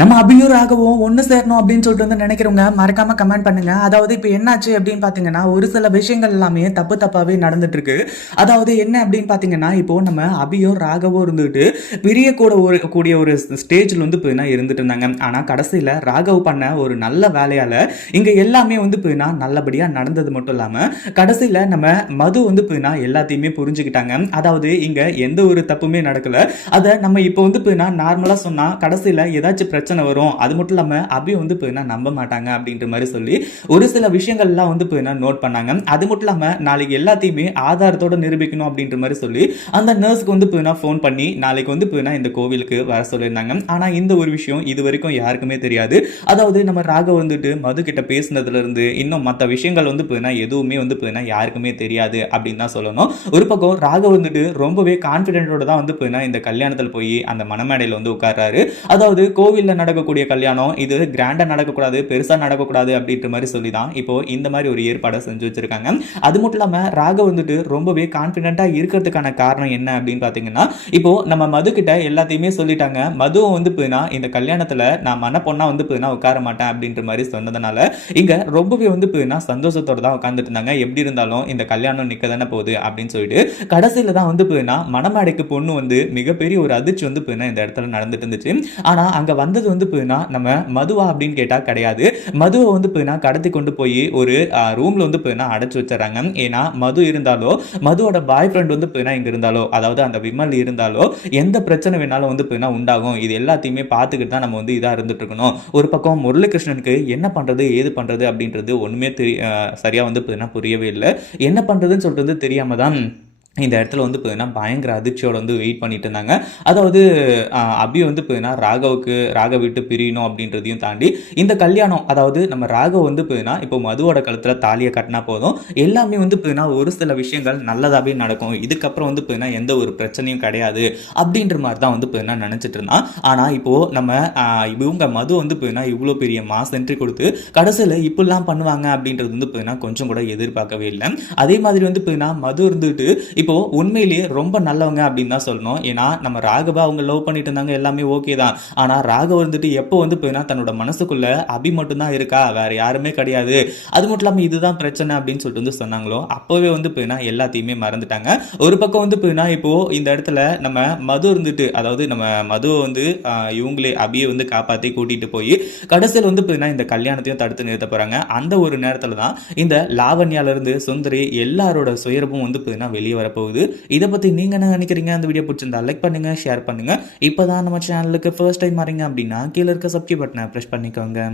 நம்ம அபியும் ராகவும் ஒன்று சேரணும் அப்படின்னு சொல்லிட்டு வந்து நினைக்கிறவங்க மறக்காம கமெண்ட் பண்ணுங்க. அதாவது இப்போ என்னாச்சு அப்படின்னு பார்த்தீங்கன்னா, ஒரு சில விஷயங்கள் எல்லாமே தப்பு தப்பாவே நடந்துட்டு இருக்கு. அதாவது என்ன அப்படின்னு பார்த்தீங்கன்னா, இப்போ நம்ம அபியும் ராகவும் இருந்துட்டு பிரிய கூட கூடிய ஒரு ஸ்டேஜில் வந்து போயினா இருந்துட்டு இருந்தாங்க. ஆனால் கடைசியில் ராகவ் பண்ண ஒரு நல்ல வேலையால் இங்கே எல்லாமே வந்து போயினா நல்லபடியாக நடந்தது மட்டும் இல்லாமல் கடைசியில் நம்ம மது வந்து போயினா எல்லாத்தையுமே புரிஞ்சுக்கிட்டாங்க. அதாவது இங்கே எந்த ஒரு தப்புமே நடக்கல. அதை நம்ம இப்போ வந்து போயினா நார்மலாக சொன்னால் கடைசியில் ஏதாச்சும் பிரச்சனை வரும். அது மட்டும் இல்லாம அபி வந்து போயினா நம்ப மாட்டாங்க அப்படின்ற மாதிரி சொல்லி ஒரு சில விஷயங்கள்லாம் வந்து போயினா நோட் பண்ணாங்க. அது மட்டும் இல்லாம நாளைக்கு எல்லாத்தையுமே ஆதாரத்தோட நிரூபிக்கணும் அப்படின்ற மாதிரி சொல்லி அந்த நர்ஸ்க்கு வந்து போயினா ஃபோன் பண்ணி நாளைக்கு வந்து போயினா இந்த கோவிலுக்கு வர சொல்லியிருந்தாங்க. ஆனா இந்த ஒரு விஷயம் இது வரைக்கும் யாருக்குமே தெரியாது. அதாவது நம்ம ராகவ் வந்துட்டு மது கிட்ட பேசினதுல இருந்து இன்னும் மற்ற விஷயங்கள் வந்து போயினா எதுவுமே வந்து போயினா யாருக்குமே தெரியாது அப்படின்னு தான் சொல்லணும். ஒரு பக்கம் ராகவ் வந்துட்டு ரொம்பவே கான்பிடென்டோட தான் வந்து போயினா இந்த கல்யாணத்தில் போய் அந்த மணமேடையில் வந்து உட்கார்றாரு. அதாவது கோவில்ல நடக்கக்கூடிய கல்யாணம் இது கிராண்டா நடக்கக்கூடாது, பெருசா நடக்கக்கூடாது அப்படின்ற மாதிரி சொல்லி தான் இப்போ இந்த மாதிரி ஒரு ஏற்பாடை செஞ்சு வச்சிருக்காங்க. அது மட்டும் இல்லாம ராகவ் வந்துட்டு ரொம்பவே கான்பிடென்ட்டா இருக்கிறதுக்கான காரணம் என்ன அப்படின்னு பாத்தீங்கன்னா, இப்போ நம்ம மது கிட்ட எல்லாத்தையுமே சொல்லிட்டாங்க. மதுவும் வந்து போயினா இந்த கல்யாணத்துல நான் மன பொண்ணா வந்து போயினா உட்கார மாட்டேன் அப்படின்ற மாதிரி சொன்னதுனால இங்க ரொம்பவே வந்து போயினா சந்தோஷத்தோட தான் உட்கார்ந்துட்டு இருந்தாங்க. எப்படி இருந்தாலும் இந்த கல்யாணம் நிக்க தானே போகுது அப்படின்னு சொல்லிட்டு கடைசியில தான் வந்து போயினா மணமேடைக்கு பொண்ணு வந்து மிகப்பெரிய ஒரு அதிர்ச்சி வந்து போயினா இந்த இடத்துல நடந்துட்டு இருந்துச்சு. ஆனா அங்க வந்தது வந்து போயினா நம்ம மதுவா அப்படின்னு கேட்டா கிடையாது. மதுவை வந்து போயினா கடத்தி கொண்டு போய் ஒரு ரூம்ல வந்து போயினா அடைச்சு வச்சிடறாங்க. ஏன்னா மது இருந்தாலோ மதுவோட பாய் ஃப்ரெண்ட் வந்து போயினா இங்க இருந்தாலோ அதாவது அந்த விமல் இருந்தாலோ எந்த பிரச்சனை வேணாலும் வந்து போயினா உண்டாகும். இது எல்லாத்தையுமே பார்த்துக்கிட்டு தான் நம்ம வந்து இதா இருந்துட்டு இருக்கணும். ஒரு பக்கம் முரளிகிருஷ்ணனுக்கு என்ன பண்றது ஏது பண்றது அப்படின்றது ஒண்ணுமே சரியா வந்து போயினா புரியவே இல்லை. என்ன பண்றதுன்னு சொல்லிட்டு வந்து தெரியாம தான் இந்த இடத்துல வந்து பார்த்தீங்கன்னா பயங்கர அதிர்ச்சியோட வந்து வெயிட் பண்ணிட்டு இருந்தாங்க. அதாவது அபி வந்து பார்த்தீங்கன்னா ராகவ் விட்டு பிரியணும் அப்படின்றதையும் தாண்டி இந்த கல்யாணம் அதாவது நம்ம ராகவ் வந்து பார்த்தீங்கன்னா இப்போ மதுவோட கழுத்தில் தாலியை கட்டினா போதும் எல்லாமே வந்து பார்த்தீங்கன்னா ஒரு சில விஷயங்கள் நல்லதாகவே நடக்கும். இதுக்கப்புறம் வந்து பார்த்தீங்கன்னா எந்த ஒரு பிரச்சனையும் கிடையாது அப்படின்ற மாதிரி தான் வந்து பார்த்தீங்கன்னா நினச்சிட்டு இருந்தான். ஆனால் இப்போது நம்ம இவங்க மது வந்து பார்த்தீங்கன்னா இவ்வளோ பெரிய மாஸ் என்ட்ரி கொடுத்து கடைசியில் இப்படிலாம் பண்ணுவாங்க அப்படின்றது வந்து பார்த்தீங்கன்னா கொஞ்சம் கூட எதிர்பார்க்கவே இல்லை. அதே மாதிரி வந்து பார்த்தீங்கன்னா மது இருந்துட்டு இப்போ உண்மையிலேயே ரொம்ப நல்லவங்க அப்படின்னு தான் சொல்லணும். ஏன்னா நம்ம ராகவ அவங்க லவ் பண்ணிட்டு இருந்தாங்க எல்லாமே ஓகே தான். ஆனா ராகவ் வந்துட்டு எப்போ வந்து போயினா தன்னோட மனசுக்குள்ள அபி மட்டும் தான் இருக்கா, வேற யாருமே கிடையாது, அது மட்டும் இல்லாம இதுதான் பிரச்சனை அப்படின்னு சொல்லிட்டு வந்து சொன்னாங்களோ அப்பவே வந்து போயினா எல்லாத்தையுமே மறந்துட்டாங்க. ஒரு பக்கம் வந்து போயினா இப்போ இந்த இடத்துல நம்ம மது இருந்துட்டு அதாவது நம்ம மதுவை வந்து இவங்களே அபியை வந்து காப்பாற்றி கூட்டிட்டு போய் கடைசியில் வந்து போயினா இந்த கல்யாணத்தையும் தடுத்து நிறுத்த போறாங்க. அந்த ஒரு நேரத்தில் தான் இந்த லாவண்யால இருந்து சுந்தரி எல்லாரோட சுயரமும் வந்து போயினா வெளியே வர போகுது. இதை பத்தி நீங்க என்ன நினைக்கிறீங்க? அந்த வீடியோ பிடிச்சிருந்தா லைக் பண்ணுங்க, ஷேர் பண்ணுங்க. இப்பதான் நம்ம சேனலுக்கு ஃபர்ஸ்ட் டைம் வரீங்க அப்படின்னா கீழே இருக்க சப்ஸ்கிரைப் பட்டனை பிரஸ் பண்ணிக்கோங்க.